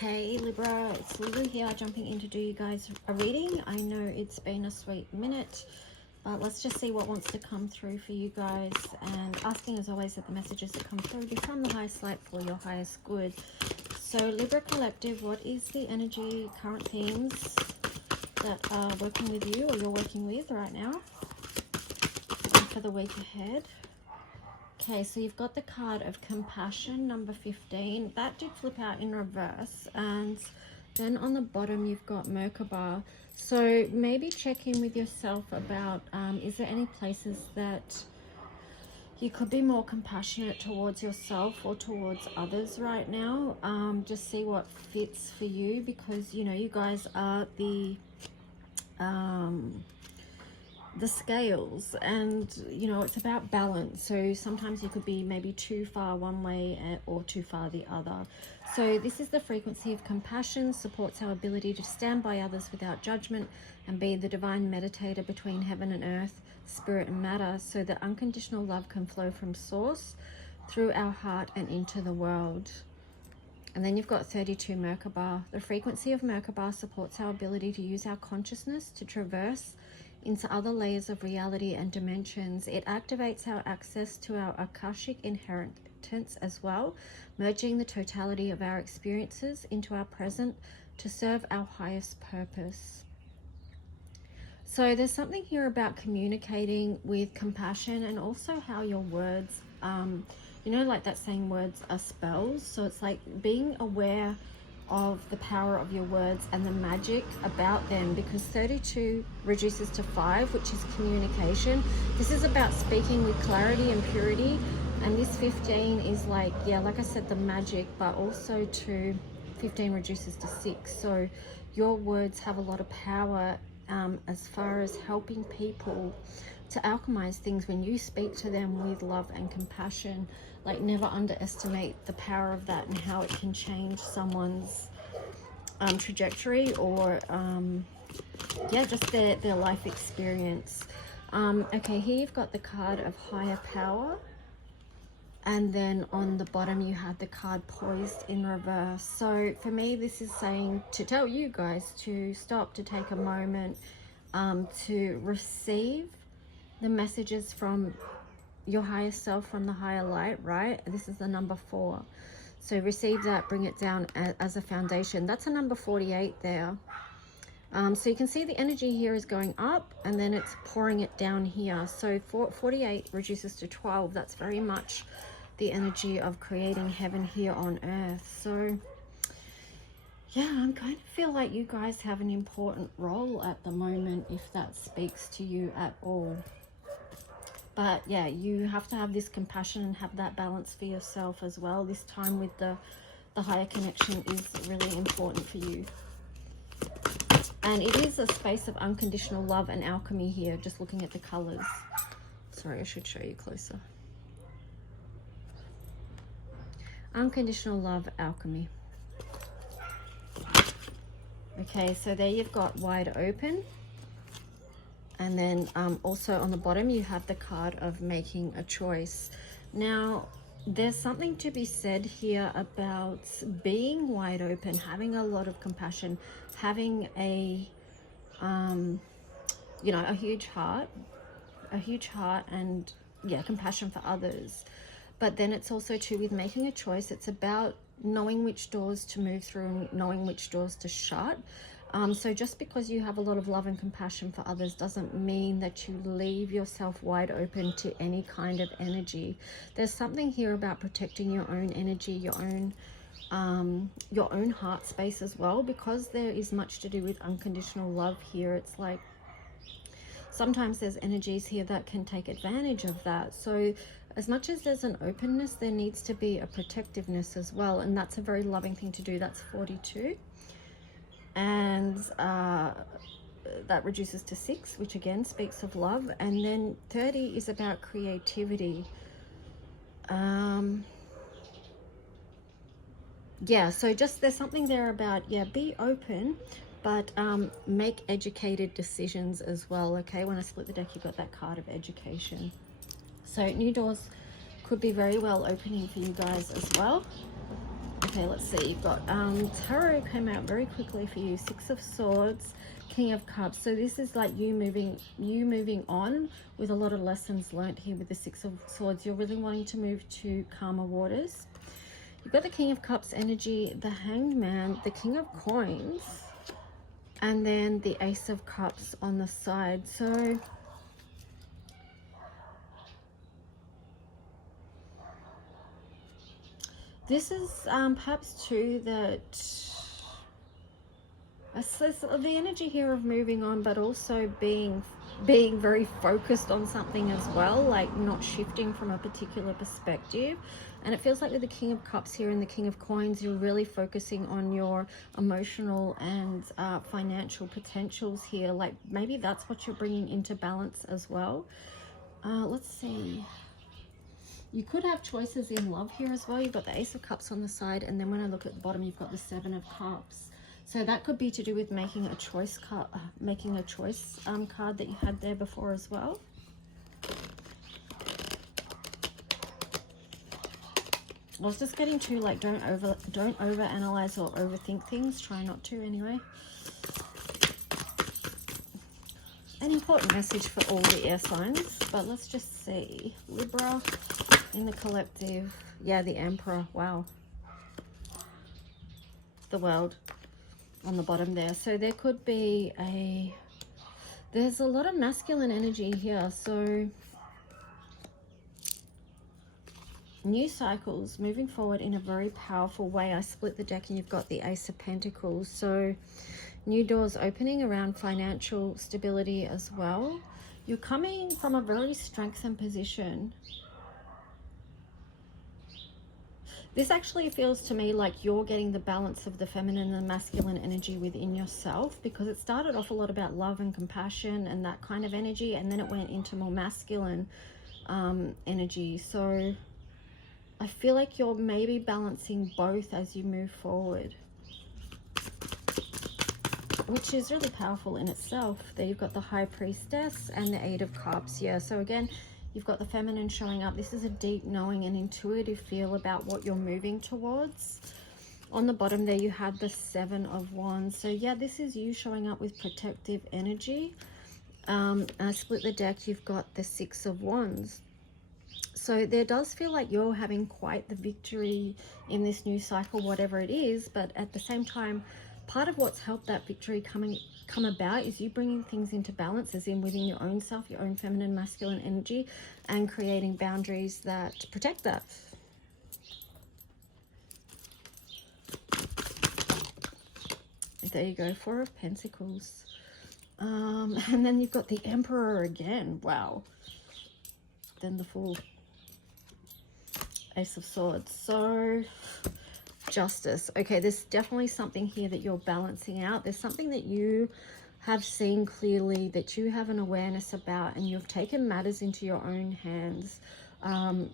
Hey Libra, it's Lulu here, jumping in to do you guys a reading. I know it's been a sweet minute, but let's just see what wants to come through for you guys, and asking as always that the messages that come through be from the highest light for your highest good. So Libra Collective, what is the energy, current themes that are working with you or you're working with right now and for the week ahead? Okay, so you've got the card of compassion, number 15. That did flip out in reverse. And then on the bottom, you've got Merkaba. So maybe check in with yourself about, is there any places that you could be more compassionate towards yourself or towards others right now? Just see what fits for you, because, you know, you guys are the scales, and you know, it's about balance. So sometimes you could be maybe too far one way or too far the other. So this is the frequency of compassion, supports our ability to stand by others without judgment and be the divine meditator between heaven and earth, spirit and matter, so that unconditional love can flow from source through our heart and into the world. And then you've got 32 Merkaba. The frequency of Merkaba supports our ability to use our consciousness to traverse into other layers of reality and dimensions. It activates our access to our Akashic inheritance as well, merging the totality of our experiences into our present to serve our highest purpose. So there's something here about communicating with compassion, and also how your words, you know, like that saying, words are spells. So it's like being aware of the power of your words and the magic about them, because 32 reduces to 5, which is communication. This is about speaking with clarity and purity, and this 15 is like, yeah, like I said, the magic, but also to 15 reduces to 6. So your words have a lot of power as far as helping people to alchemize things when you speak to them with love and compassion. Like, never underestimate the power of that and how it can change someone's trajectory, or yeah, just their life experience. Okay, here you've got the card of higher power, and then on the bottom you had the card poised in reverse. So for me, this is saying to tell you guys to stop, to take a moment to receive the messages from your higher self, from the higher light, right? This is the number 4. So receive that, bring it down as a foundation. That's a number 48 there. So you can see the energy here is going up, and then it's pouring it down here. So 48 reduces to 12. That's very much the energy of creating heaven here on earth. So yeah, I kind of feel like you guys have an important role at the moment, if that speaks to you at all. But yeah, you have to have this compassion and have that balance for yourself as well. This time with the higher connection is really important for you. And it is a space of unconditional love and alchemy here, just looking at the colors. Sorry, I should show you closer. Unconditional love, alchemy. Okay, so there you've got wide open. And then also on the bottom, you have the card of making a choice. Now, there's something to be said here about being wide open, having a lot of compassion, having a, you know, a huge heart, and yeah, compassion for others. But then it's also too with making a choice. It's about knowing which doors to move through and knowing which doors to shut. So just because you have a lot of love and compassion for others doesn't mean that you leave yourself wide open to any kind of energy. There's something here about protecting your own energy, your own heart space as well, because there is much to do with unconditional love here. It's like sometimes there's energies here that can take advantage of that. So as much as there's an openness, there needs to be a protectiveness as well, and that's a very loving thing to do. That's 42. And that reduces to 6, which again speaks of love. And then 30 is about creativity. Yeah, so just there's something there about, yeah, be open, but make educated decisions as well. Okay, when I split the deck, you got that card of education. So new doors could be very well opening for you guys as well. Okay, let's see. You've got Tarot came out very quickly for you. Six of Swords, King of Cups. So this is like you moving on with a lot of lessons learned here with the Six of Swords. You're really wanting to move to calmer waters. You've got the King of Cups energy, the Hanged Man, the King of Coins, and then the Ace of Cups on the side. So this is perhaps too that the energy here of moving on, but also being very focused on something as well, like not shifting from a particular perspective. And it feels like with the King of Cups here and the King of Coins, you're really focusing on your emotional and financial potentials here. Like maybe that's what you're bringing into balance as well. Let's see. You could have choices in love here as well. You've got the Ace of Cups on the side, and then when I look at the bottom, you've got the Seven of Cups. So that could be to do with making a choice card, card that you had there before as well. I was just getting to like don't over analyze or overthink things. Try not to anyway. An important message for all the air signs, but let's just see. Libra in the collective. Yeah, the Emperor. Wow. The World on the bottom there. So there could be there's a lot of masculine energy here. So new cycles moving forward in a very powerful way. I split the deck and you've got the Ace of Pentacles. So new doors opening around financial stability as well. You're coming from a very strengthened position. This actually feels to me like you're getting the balance of the feminine and masculine energy within yourself, because it started off a lot about love and compassion and that kind of energy, and then it went into more masculine energy. So I feel like you're maybe balancing both as you move forward, which is really powerful in itself. There you've got the High Priestess and the Eight of Cups. Yeah, so again, you've got the feminine showing up. This is a deep knowing and intuitive feel about what you're moving towards. On the bottom there, you have the Seven of Wands. So yeah, this is you showing up with protective energy. I split the deck, you've got the Six of Wands. So there does feel like you're having quite the victory in this new cycle, whatever it is. But at the same time, part of what's helped that victory come about is you bringing things into balance, as in within your own self, your own feminine, masculine energy, and creating boundaries that protect that. There you go, Four of Pentacles. And then you've got the Emperor again. Wow. Then the Fool. Ace of Swords. So Justice. Okay, there's definitely something here that you're balancing out. There's something that you have seen clearly, that you have an awareness about, and you've taken matters into your own hands.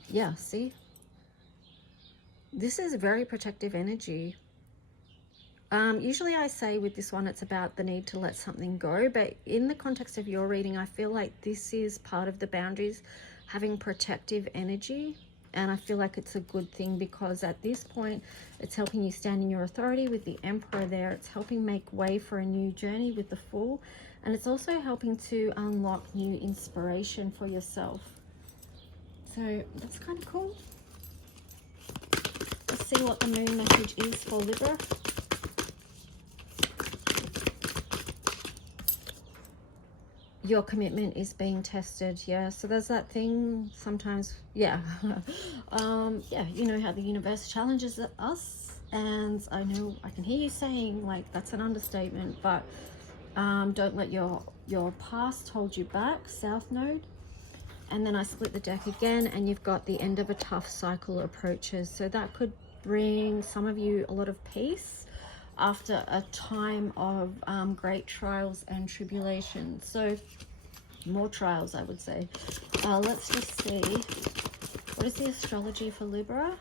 Yeah, see? This is very protective energy. Usually I say with this one, it's about the need to let something go. But in the context of your reading, I feel like this is part of the boundaries, having protective energy. And I feel like it's a good thing, because at this point, it's helping you stand in your authority with the Emperor there. It's helping make way for a new journey with the Fool. And it's also helping to unlock new inspiration for yourself. So that's kind of cool. Let's see what the moon message is for Libra. Your commitment is being tested. Yeah, so there's that thing sometimes. Yeah. Yeah, you know how the universe challenges us, and I know I can hear you saying like that's an understatement, but don't let your past hold you back. South Node. And then I split the deck again, and you've got the end of a tough cycle approaches. So that could bring some of you a lot of peace after a time of great trials and tribulations. So more trials, I would say. Let's just see, what is the astrology for Libra?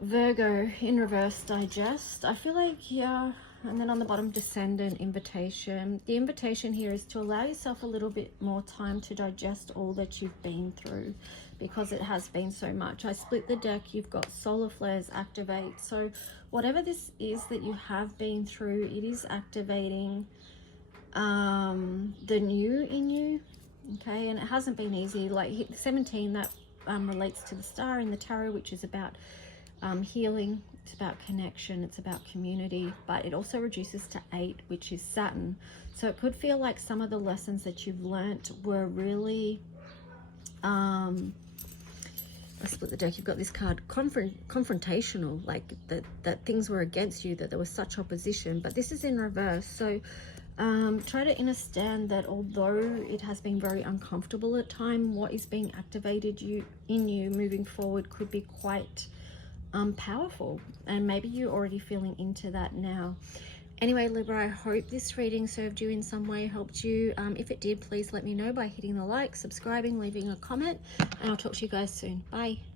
Virgo in reverse, digest. I feel like, yeah. And then on the bottom, descendant, invitation. The invitation here is to allow yourself a little bit more time to digest all that you've been through, because it has been so much. I split the deck. You've got solar flares activate. So whatever this is that you have been through, it is activating the new in you. Okay, and it hasn't been easy. Like 17, that relates to the star in the tarot, which is about healing. It's about connection, it's about community, but it also reduces to 8, which is Saturn. So it could feel like some of the lessons that you've learnt were really I split the deck. You've got this card, confrontational, like that things were against you, that there was such opposition, but this is in reverse. So try to understand that although it has been very uncomfortable at time, what is being activated in you moving forward could be quite powerful, and maybe you're already feeling into that now. Anyway, Libra, I hope this reading served you in some way, helped you. If it did, please let me know by hitting the like, subscribing, leaving a comment, and I'll talk to you guys soon. Bye.